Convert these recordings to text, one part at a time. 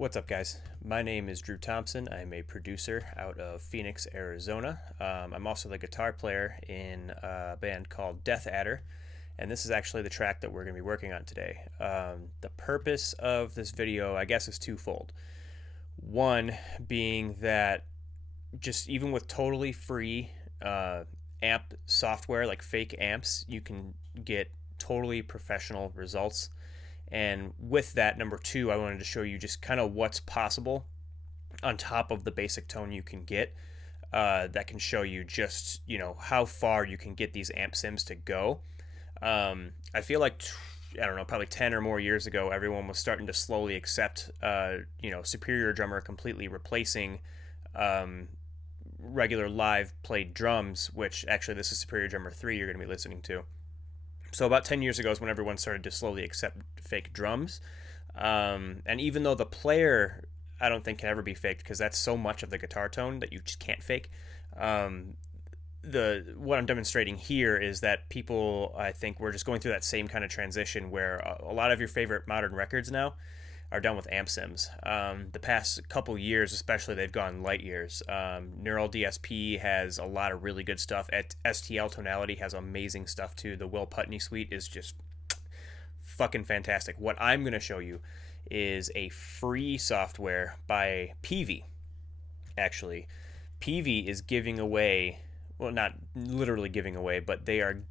What's up, guys? My name is Drew Thompson. I'm a producer out of Phoenix, Arizona. I'm also the guitar player in a band called DETHADDER, and this is actually the track that we're going to be working on today. The purpose of this video, I guess, is twofold. One being that just even with totally free amp software like fake amps, you can get totally professional results. And with that, number two, I wanted to show you just kind of what's possible on top of the basic tone you can get. That can show you just, how far you can get these amp sims to go. I feel like, I don't know, probably 10 or more years ago, everyone was starting to slowly accept, Superior Drummer completely replacing regular live played drums, which actually this is Superior Drummer 3 you're going to be listening to. So about 10 years ago is when everyone started to slowly accept fake drums. And even though the player, I don't think can ever be faked because that's so much of the guitar tone that you just can't fake. What I'm demonstrating here is that people, I think, we're just going through that same kind of transition where a lot of your favorite modern records now are done with amp sims. The past couple years, especially, they've gone light years. Neural DSP has a lot of really good stuff. STL Tonality has amazing stuff too. The Will Putney suite is just fucking fantastic. What I'm going to show you is a free software by Peavey. Actually, Peavey is giving away, well, not literally giving away, but they are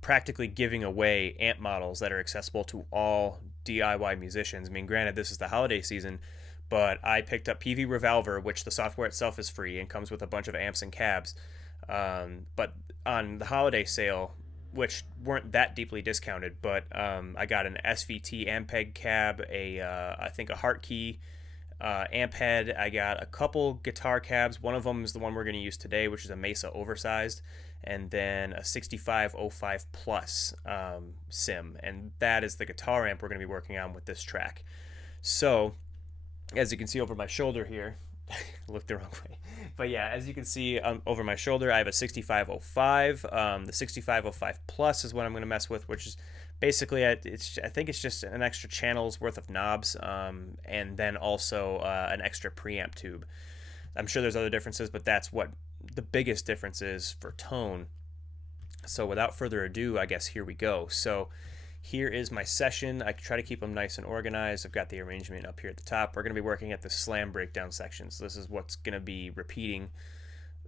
practically giving away amp models that are accessible to all DIY musicians. I mean, granted, this is the holiday season, but I picked up Peavey Revolver, which the software itself is free and comes with a bunch of amps and cabs. But on the holiday sale, which weren't that deeply discounted, but I got an SVT Ampeg cab, I think a Hartkey amp head. I got a couple guitar cabs. One of them is the one we're going to use today, which is a Mesa oversized, and then a 6505 Plus sim, and that is the guitar amp we're going to be working on with this track. So, as you can see over my shoulder here, look the wrong way, but yeah, as you can see over my shoulder, I have a 6505. The 6505 Plus is what I'm going to mess with, which is basically, I think it's just an extra channel's worth of knobs, and then also an extra preamp tube. I'm sure there's other differences, but that's what the biggest difference is for tone. So without further ado, I guess here we go. So here is my session. I try to keep them nice and organized. I've got the arrangement up here at the top. We're going to be working at the slam breakdown section. So this is what's going to be repeating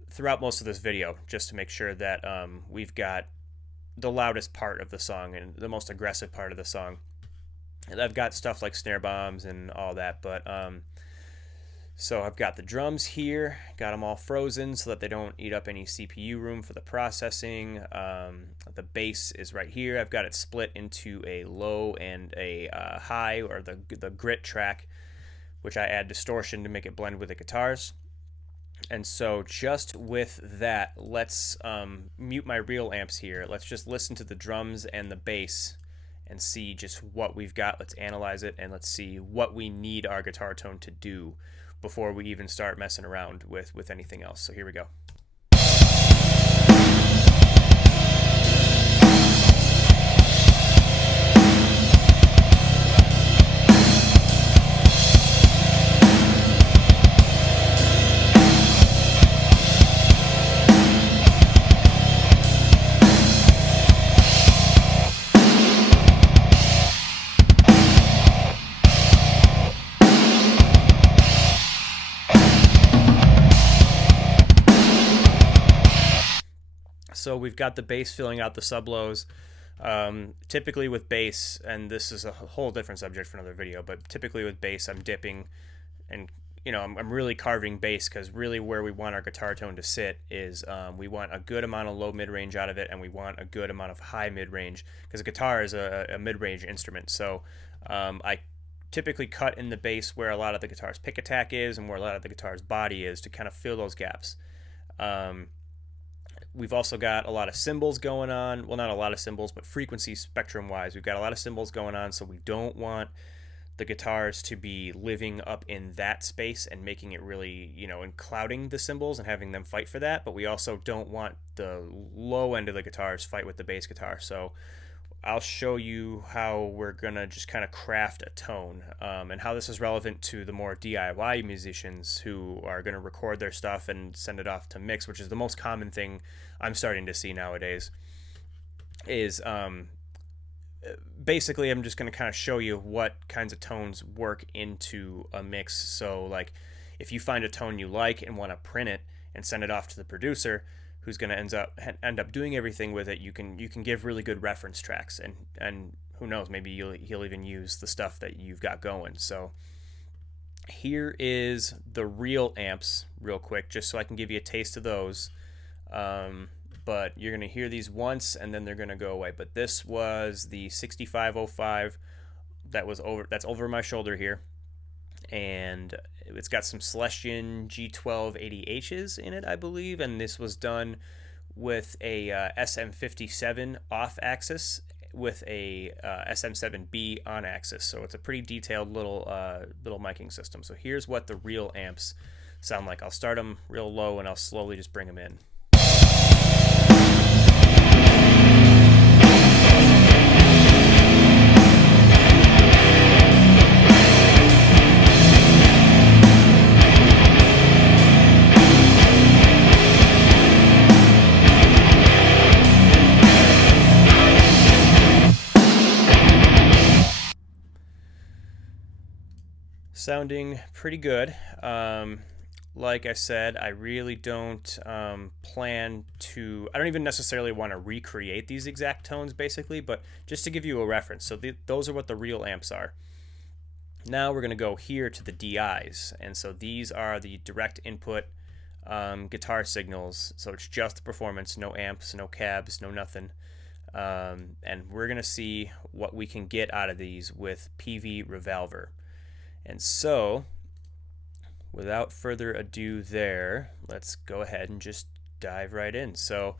throughout most of this video, just to make sure that we've got the loudest part of the song and the most aggressive part of the song. And I've got stuff like snare bombs and all that, but so I've got the drums here, got them all frozen so that they don't eat up any CPU room for the processing. The bass is right here. I've got it split into a low and a high, or the grit track, which I add distortion to make it blend with the guitars. And so just with that, let's mute my real amps here. Let's just listen to the drums and the bass and see just what we've got. Let's analyze it, and let's see what we need our guitar tone to do before we even start messing around with anything else. So here we go. So we've got the bass filling out the sub-lows. Typically with bass, and this is a whole different subject for another video, but typically with bass I'm dipping, and I'm really carving bass, because really where we want our guitar tone to sit is we want a good amount of low mid-range out of it, and we want a good amount of high mid-range, because a guitar is a mid-range instrument. So I typically cut in the bass where a lot of the guitar's pick attack is and where a lot of the guitar's body is, to kind of fill those gaps. We've also got a lot of cymbals going on. Well, not a lot of cymbals, but frequency spectrum wise, we've got a lot of cymbals going on, so we don't want the guitars to be living up in that space and making it really, and clouding the cymbals and having them fight for that. But we also don't want the low end of the guitars fight with the bass guitar. So I'll show you how we're gonna just kind of craft a tone, and how this is relevant to the more DIY musicians who are gonna record their stuff and send it off to mix, which is the most common thing I'm starting to see nowadays. Is basically I'm just gonna kind of show you what kinds of tones work into a mix. So like, if you find a tone you like and want to print it and send it off to the producer, who's going to end up doing everything with it, you can give really good reference tracks, and who knows, maybe he'll even use the stuff that you've got going. So here is the real amps real quick, just so I can give you a taste of those. But you're going to hear these once and then they're going to go away. But this was the 6505 that's over my shoulder here, and it's got some Celestion G1280Hs in it, I believe, and this was done with a SM57 off axis with a SM7B on axis. So it's a pretty detailed little miking system. So here's what the real amps sound like. I'll start them real low and I'll slowly just bring them in. Sounding pretty good. Like I said, I really don't plan to, I don't even necessarily want to recreate these exact tones basically, but just to give you a reference. So those are what the real amps are. Now we're going to go here to the DIs, and so these are the direct input guitar signals. So it's just the performance, no amps, no cabs, no nothing. And we're going to see what we can get out of these with PV Revolver. And so, without further ado there, let's go ahead and just dive right in. So,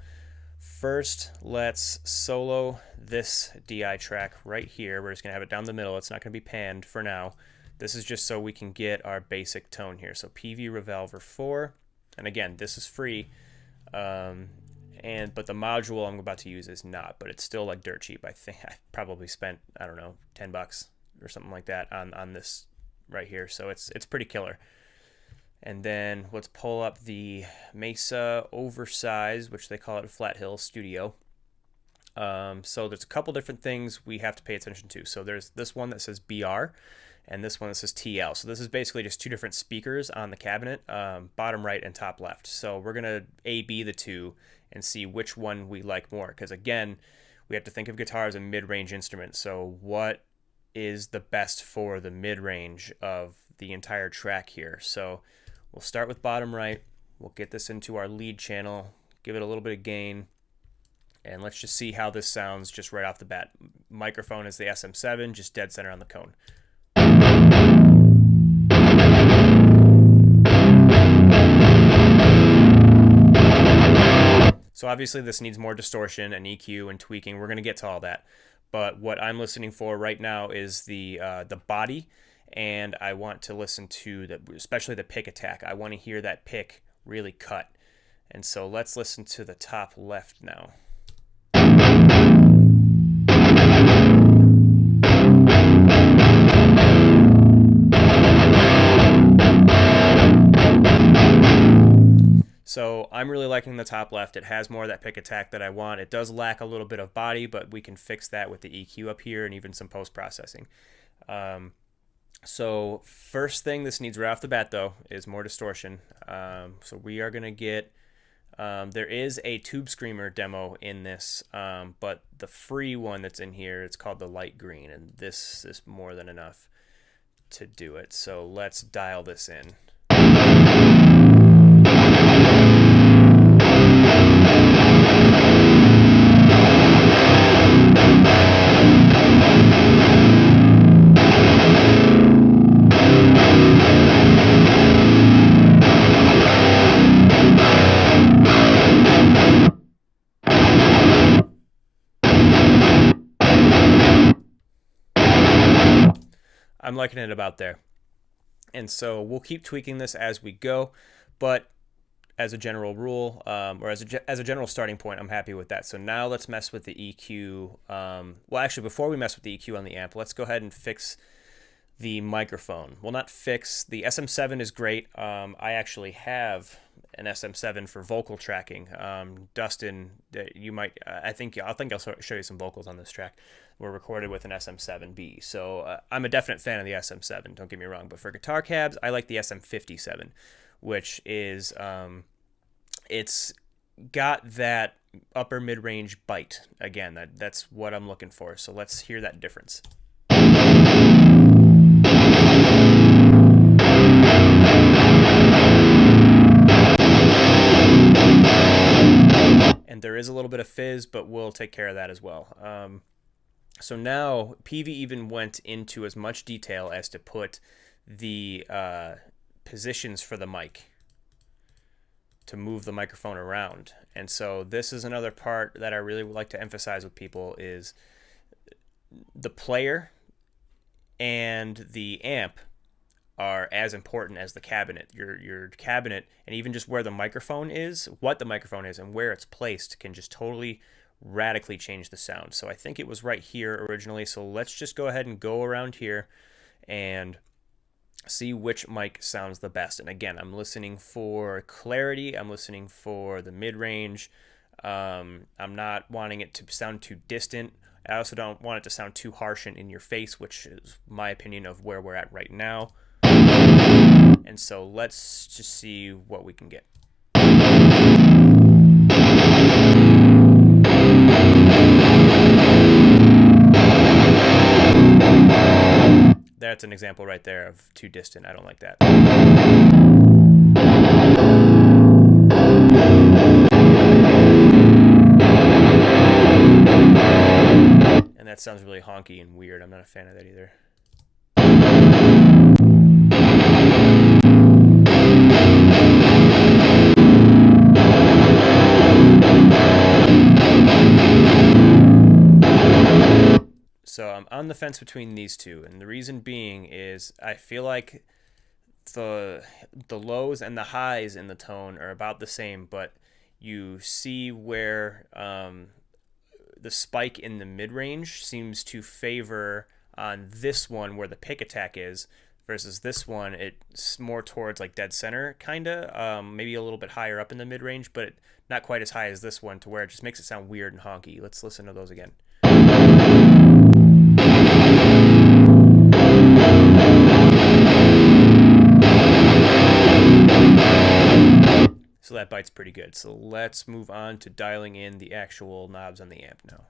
first, let's solo this DI track right here. We're just going to have it down the middle. It's not going to be panned for now. This is just so we can get our basic tone here. So, PV Revolver 4. And again, this is free. But the module I'm about to use is not, but it's still like dirt cheap. I think I probably spent, I don't know, $10 or something like that on this right here. So it's pretty killer. And then let's pull up the Mesa Oversize, which they call it Flat Hill Studio. So there's a couple different things we have to pay attention to. So there's this one that says BR and this one that says TL. So this is basically just two different speakers on the cabinet, bottom right and top left. So we're gonna A/B the two and see which one we like more, because again, we have to think of guitar as a mid-range instrument. So what is the best for the mid-range of the entire track here? So we'll start with bottom right. We'll get this into our lead channel, give it a little bit of gain, and let's just see how this sounds just right off the bat. Microphone is the SM7, just dead center on the cone. So obviously this needs more distortion and EQ and tweaking. We're going to get to all that. But what I'm listening for right now is the body, and I want to listen to especially the pick attack. I want to hear that pick really cut. And so let's listen to the top left now. So I'm really liking the top left. It has more of that pick attack that I want. It does lack a little bit of body, but we can fix that with the EQ up here and even some post-processing. So first thing this needs right off the bat, though, is more distortion. So we are going to get, there is a Tube Screamer demo in this, but the free one that's in here, it's called the Light Green, and this is more than enough to do it. So let's dial this in. I'm liking it about there. And so we'll keep tweaking this as we go, but as a general rule, or as a general starting point, I'm happy with that. So now let's mess with the EQ. Well, actually, before we mess with the EQ on the amp, let's go ahead and fix the microphone. Well, not fix. The SM7 is great. I actually have an SM7 for vocal tracking. Dustin, you might, I think I'll show you some vocals on this track. Were recorded with an SM7B. So I'm a definite fan of the SM7, don't get me wrong. But for guitar cabs, I like the SM57, which is, it's got that upper mid-range bite. Again, that's what I'm looking for. So let's hear that difference. And there is a little bit of fizz, but we'll take care of that as well. So now Peavy even went into as much detail as to put the positions for the mic to move the microphone around. And so this is another part that I really would like to emphasize with people is the player and the amp are as important as the cabinet. Your cabinet, and even just where the microphone is, what the microphone is, and where it's placed can just totally radically change the sound. So I think it was right here originally. So let's just go ahead and go around here and see which mic sounds the best. And again, I'm listening for clarity. I'm listening for the mid-range. I'm not wanting it to sound too distant. I also don't want it to sound too harsh and in your face, which is my opinion of where we're at right now. And so let's just see what we can get. That's an example right there of too distant. I don't like that. And that sounds really honky and weird. I'm not a fan of that either. So I'm on the fence between these two, and the reason being is I feel like the lows and the highs in the tone are about the same, but you see where the spike in the mid-range seems to favor on this one where the pick attack is versus this one. It's more towards like dead center, kind of, maybe a little bit higher up in the mid-range, but not quite as high as this one to where it just makes it sound weird and honky. Let's listen to those again. So that bite's pretty good. So let's move on to dialing in the actual knobs on the amp now.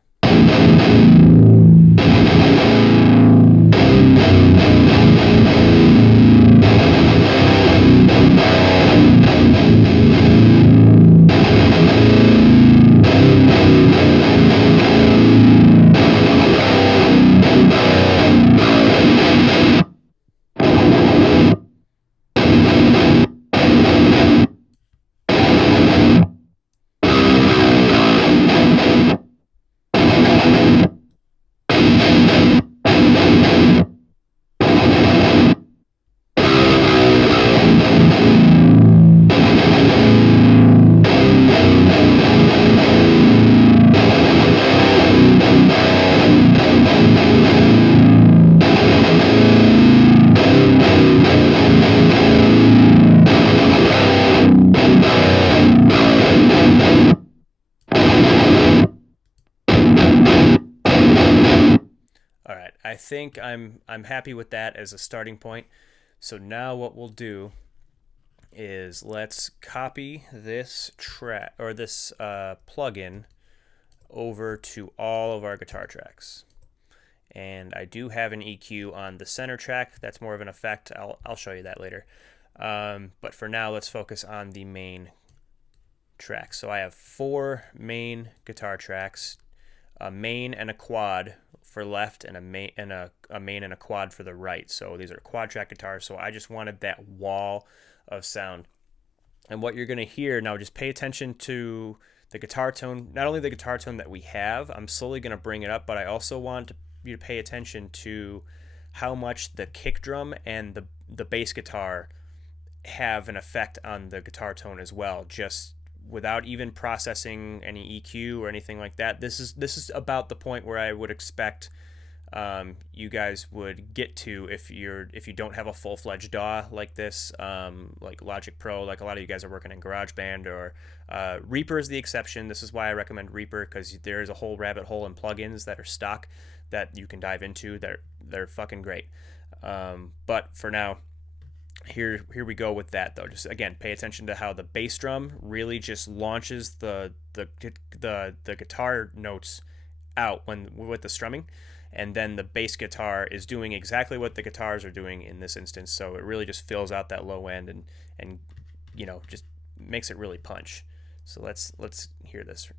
I think I'm happy with that as a starting point. So now what we'll do is let's copy this track or this plugin over to all of our guitar tracks. And I do have an EQ on the center track. That's more of an effect. I'll show you that later. But for now, let's focus on the main track. So I have 4 main guitar tracks, a main and a quad for left, and a main and a quad for the right. So these are quad track guitars. So I just wanted that wall of sound. And what you're going to hear now, just pay attention to the guitar tone, not only the guitar tone that we have, I'm slowly going to bring it up, but I also want you to pay attention to how much the kick drum and the bass guitar have an effect on the guitar tone as well, just without even processing any EQ or anything like that. This is about the point where I would expect you guys would get to if you don't have a full-fledged DAW like this, like Logic Pro, like a lot of you guys are working in GarageBand, or Reaper is the exception. This is why I recommend Reaper, because there's a whole rabbit hole in plugins that are stock that you can dive into. They're fucking great. But for now, here we go with that though. Just again, pay attention to how the bass drum really just launches the guitar notes out when with the strumming, and then the bass guitar is doing exactly what the guitars are doing in this instance. So it really just fills out that low end and you know, just makes it really punch. So let's hear this.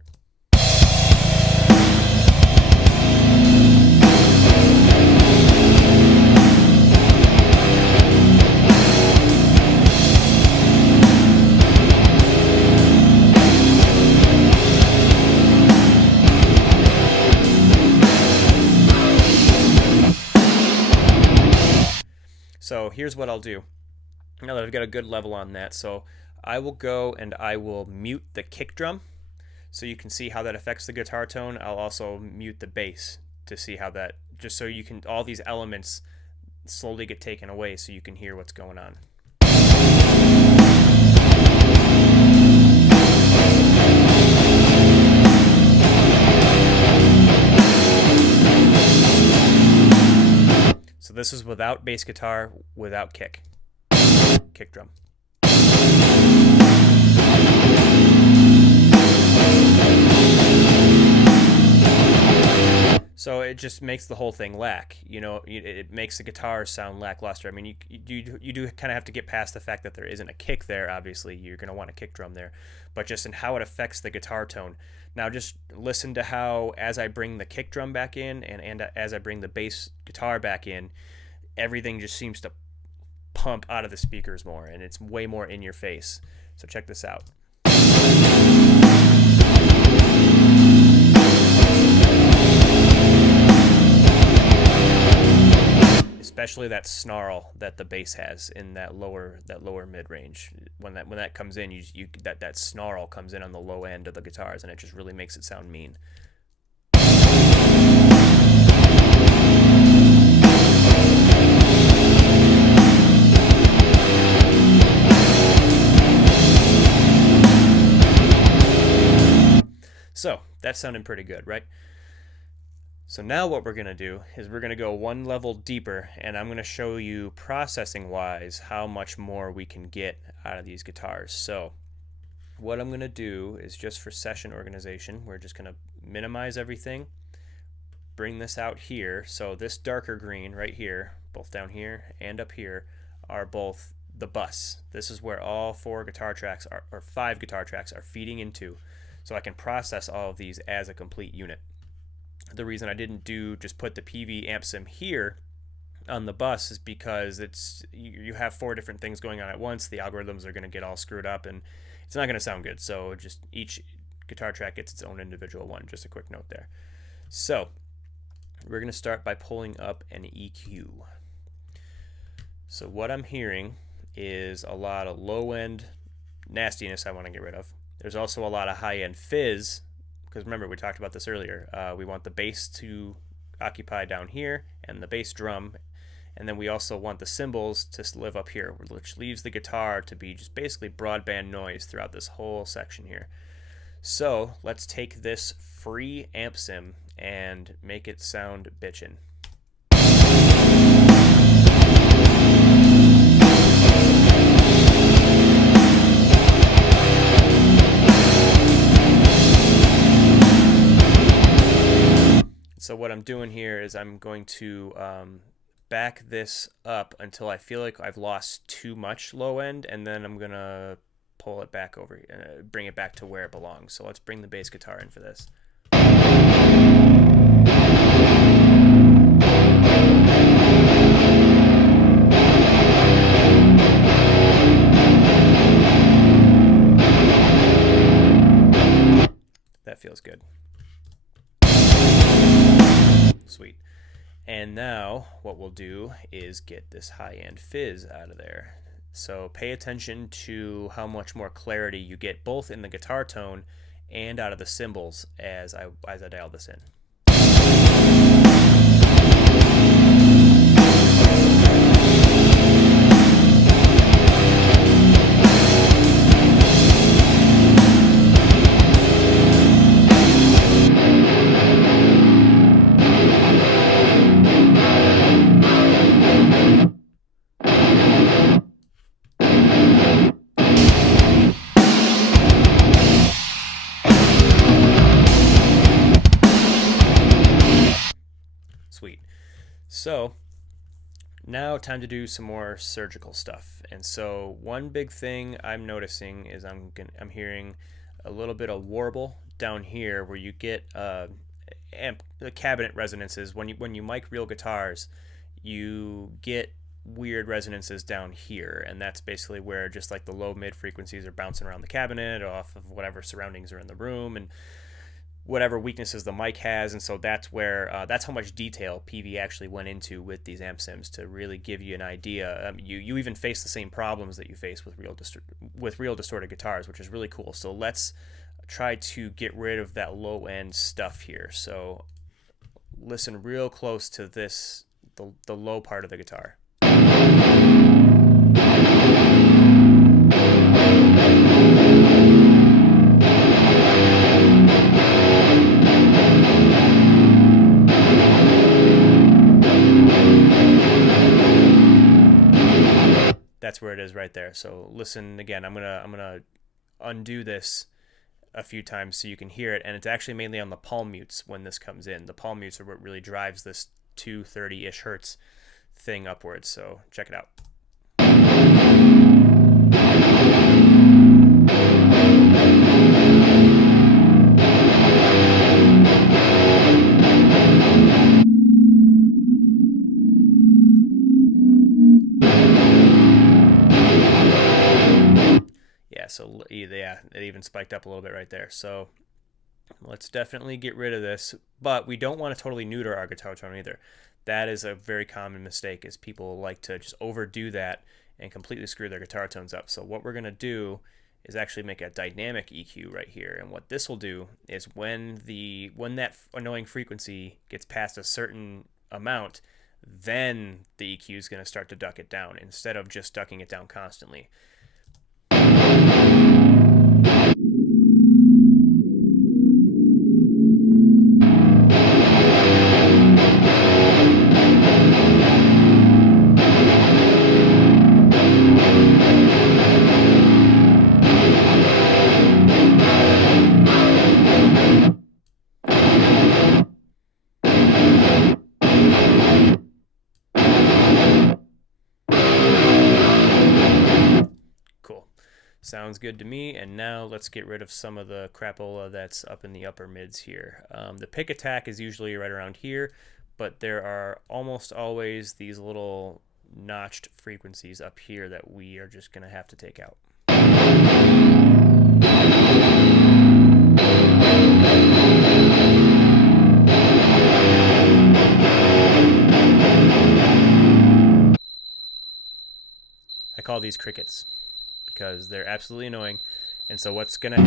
So here's what I'll do now that I've got a good level on that. So I will go and I will mute the kick drum so you can see how that affects the guitar tone. I'll also mute the bass to see how that, just so you can, all these elements slowly get taken away so you can hear what's going on. So this is without bass guitar, without kick drum. So it just makes the whole thing lack. You know, it makes the guitar sound lackluster. I mean, you do kind of have to get past the fact that there isn't a kick there. Obviously, you're going to want a kick drum there, but just in how it affects the guitar tone. Now just listen to how, as I bring the kick drum back in and as I bring the bass guitar back in, everything just seems to pump out of the speakers more, and it's way more in your face. So check this out. Especially that snarl that the bass has in that lower mid range. When that comes in, that snarl comes in on the low end of the guitars, and it just really makes it sound mean. So that's sounding pretty good, right? So now what we're going to do is we're going to go one level deeper, and I'm going to show you processing-wise how much more we can get out of these guitars. So what I'm going to do is, just for session organization, we're just going to minimize everything, bring this out here. So this darker green right here, both down here and up here, are both the bus. This is where all 4 guitar tracks are, or 5 guitar tracks are feeding into, so I can process all of these as a complete unit. The reason I didn't just put the PV amp sim here on the bus is because you have 4 different things going on at once. The algorithms are going to get all screwed up, and it's not going to sound good. So just each guitar track gets its own individual one. Just a quick note there. So we're going to start by pulling up an EQ. So what I'm hearing is a lot of low-end nastiness I want to get rid of. There's also a lot of high-end fizz, because remember, we talked about this earlier. We want the bass to occupy down here and the bass drum, and then we also want the cymbals to live up here, which leaves the guitar to be just basically broadband noise throughout this whole section here. So let's take this free amp sim and make it sound bitchin'. So what I'm doing here is I'm going to back this up until I feel like I've lost too much low end, and then I'm going to pull it back over and bring it back to where it belongs. So let's bring the bass guitar in for this. That feels good. Sweet. And now what we'll do is get this high-end fizz out of there. So pay attention to how much more clarity you get both in the guitar tone and out of the cymbals as I dial this in. Sweet. So now time to do some more surgical stuff. And so one big thing I'm noticing is I'm hearing a little bit of warble down here where you get the cabinet resonances. When you mic real guitars, you get weird resonances down here, and that's basically where just like the low mid frequencies are bouncing around the cabinet off of whatever surroundings are in the room and whatever weaknesses the mic has. And so that's where that's how much detail PV actually went into with these amp sims to really give you an idea. You even face the same problems that you face with real distorted guitars, which is really cool. So let's try to get rid of that low end stuff here. So listen real close to this, the low part of the guitar. That's where it is right there. So listen again. I'm gonna undo this a few times so you can hear it, and it's actually mainly on the palm mutes when this comes in. The palm mutes are what really drives this 230-ish hertz thing upwards. So check it out. So yeah, it even spiked up a little bit right there. So let's definitely get rid of this, but we don't want to totally neuter our guitar tone either. That is a very common mistake, is people like to just overdo that and completely screw their guitar tones up. So what we're going to do is actually make a dynamic EQ right here. And what this will do is when that annoying frequency gets past a certain amount, then the EQ is going to start to duck it down instead of just ducking it down constantly. Sounds good to me. And now let's get rid of some of the crapola that's up in the upper mids here. The pick attack is usually right around here, but there are almost always these little notched frequencies up here that we are just going to have to take out. I call these crickets, because they're absolutely annoying. And so what's gonna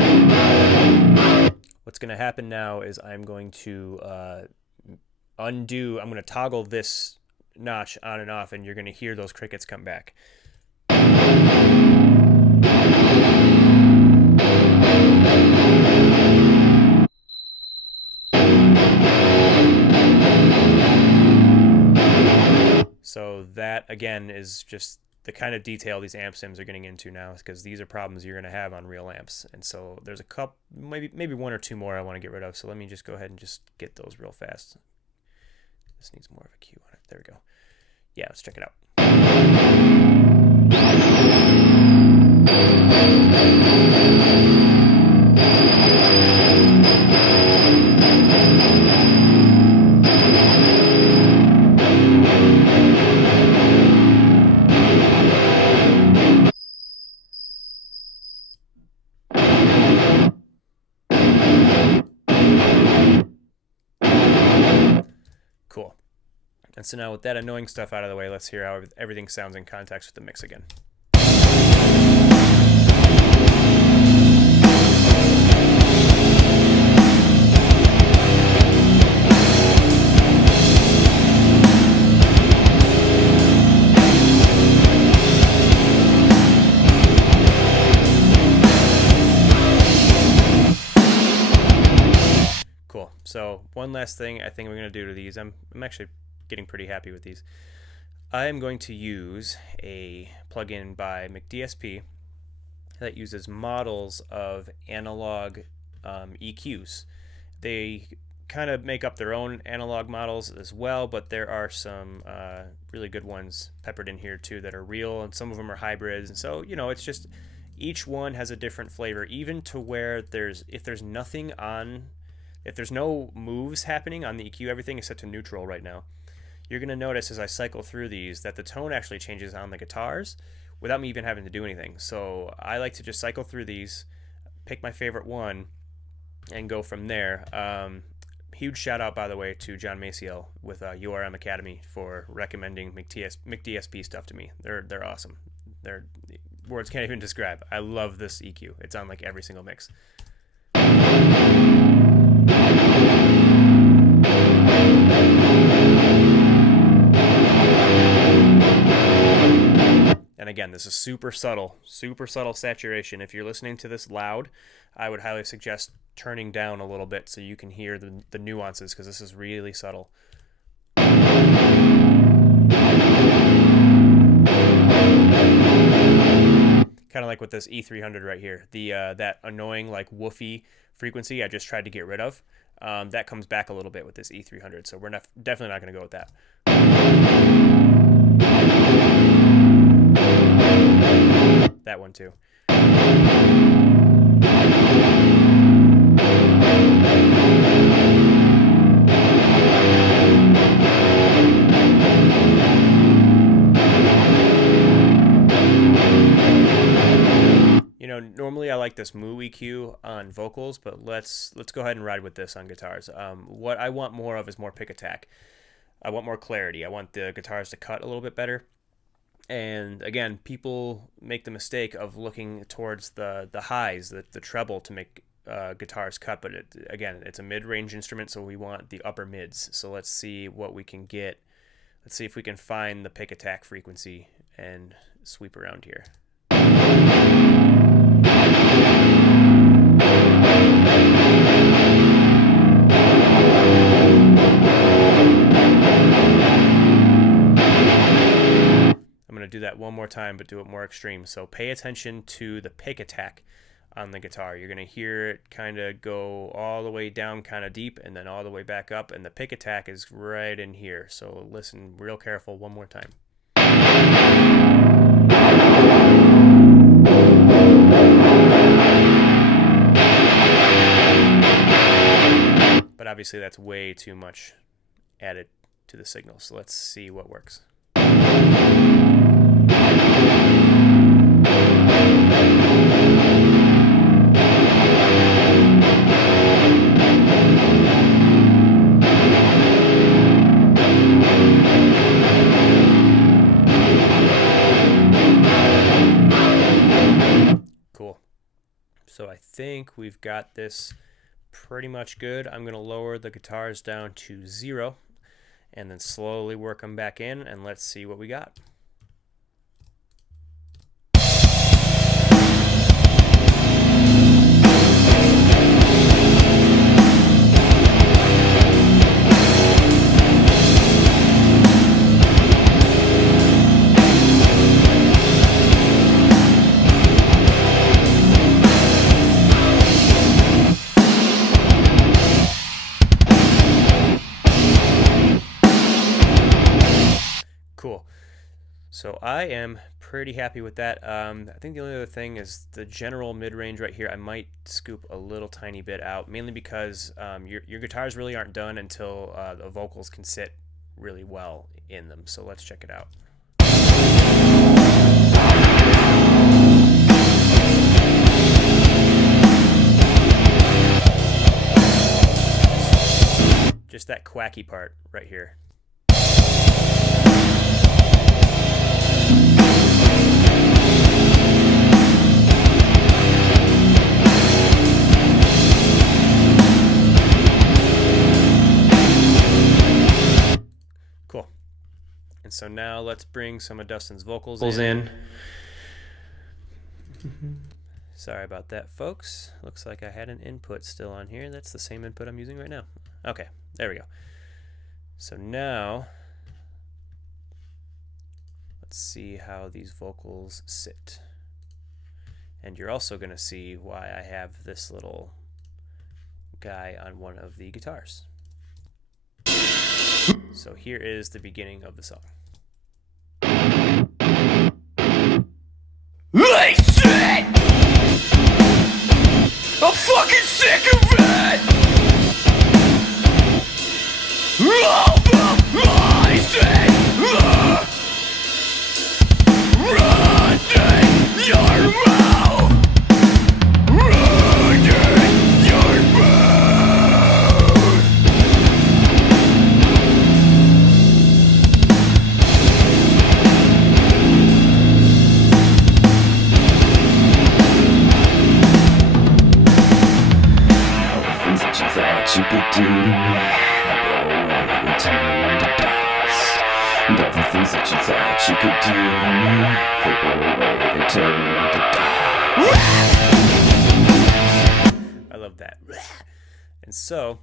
happen now is I'm going to I'm gonna toggle this notch on and off, and you're gonna hear those crickets come back. So that again is just the kind of detail these amp sims are getting into now, because these are problems you're going to have on real amps. And so there's a couple, maybe one or two more I want to get rid of. So let me just go ahead and just get those real fast. This needs more of a cue on it. There we go. Yeah, let's check it out. Cool. And so now with that annoying stuff out of the way, let's hear how everything sounds in context with the mix again. one last thing I think I'm going to do to these. I'm actually getting pretty happy with these. I am going to use a plugin by McDSP that uses models of analog EQs. They kind of make up their own analog models as well, but there are some really good ones peppered in here too that are real, and some of them are hybrids. And so, you know, it's just each one has a different flavor, even to where if there's no moves happening on the EQ, everything is set to neutral right now. You're going to notice as I cycle through these that the tone actually changes on the guitars without me even having to do anything. So I like to just cycle through these, pick my favorite one, and go from there. Huge shout out, by the way, to John Maciel with URM Academy for recommending McDSP stuff to me. They're awesome. They're words can't even describe. I love this EQ. It's on like every single mix. And again, this is super subtle saturation. If you're listening to this loud, I would highly suggest turning down a little bit so you can hear the nuances, because this is really subtle. Kind of like with this E300 right here, that annoying like woofy frequency I just tried to get rid of. That comes back a little bit with this E300, so we're definitely not going to go with that. That one too. You know, normally I like this moo EQ on vocals, but let's go ahead and ride with this on guitars. What I want more of is more pick attack. I want more clarity. I want the guitars to cut a little bit better. And again, people make the mistake of looking towards the highs, the treble, to make guitars cut. But it's a mid-range instrument, so we want the upper mids. So let's see what we can get. Let's see if we can find the pick attack frequency and sweep around here. I'm going to do that one more time, but do it more extreme. So pay attention to the pick attack on the guitar. You're going to hear it kind of go all the way down kind of deep and then all the way back up, and the pick attack is right in here. So listen real careful one more time. But obviously that's way too much added to the signal. So let's see what works. Cool. So I think we've got this pretty much good. I'm going to lower the guitars down to 0 and then slowly work them back in, and let's see what we got. Cool. So I am pretty happy with that. I think the only other thing is the general mid-range right here. I might scoop a little tiny bit out, mainly because your guitars really aren't done until the vocals can sit really well in them. So let's check it out. Just that quacky part right here. Cool. And so now let's bring some of Dustin's vocals in. Sorry about that, folks. Looks like I had an input still on here. That's the same input I'm using right now. Okay, there we go. So now, let's see how these vocals sit. And you're also going to see why I have this little guy on one of the guitars. So here is the beginning of the song. Hey, shit! I'm fucking sick of it! I said, run in your mouth! Run in your mouth! Things that you thought you could do to me, I blow away and turn into dust. And all the things that you thought you could do to me, they blow away, they turn into dust. I love that. And so,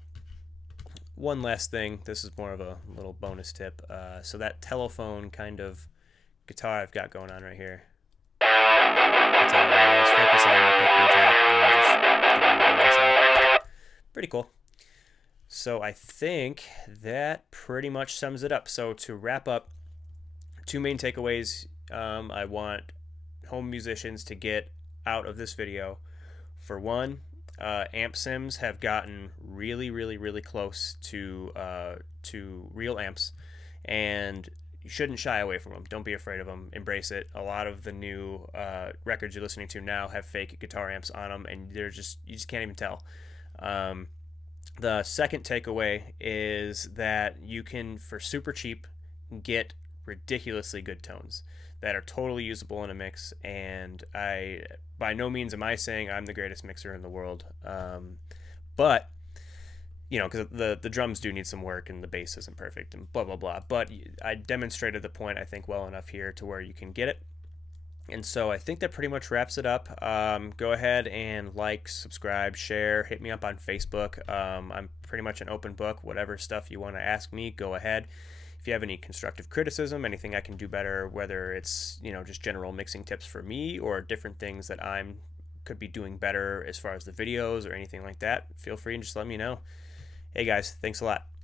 one last thing. This is more of a little bonus tip. So that telephone kind of guitar I've got going on right here. That's all right. Just focusing on the pick and attack, and then just getting the voice out. Pretty cool. So I think that pretty much sums it up. So to wrap up, two main takeaways I want home musicians to get out of this video. For one, amp sims have gotten really, really, really close to real amps, and you shouldn't shy away from them. Don't be afraid of them. Embrace it. A lot of the new records you're listening to now have fake guitar amps on them, and you just can't even tell. The second takeaway is that you can, for super cheap, get ridiculously good tones that are totally usable in a mix. And by no means am I saying I'm the greatest mixer in the world, but because the drums do need some work and the bass isn't perfect and blah blah blah. But I demonstrated the point, I think, well enough here to where you can get it. And so I think that pretty much wraps it up. Go ahead and like, subscribe, share, hit me up on Facebook. I'm pretty much an open book. Whatever stuff you want to ask me, go ahead. If you have any constructive criticism, anything I can do better, whether it's just general mixing tips for me or different things that could be doing better as far as the videos or anything like that, feel free and just let me know. Hey guys, thanks a lot.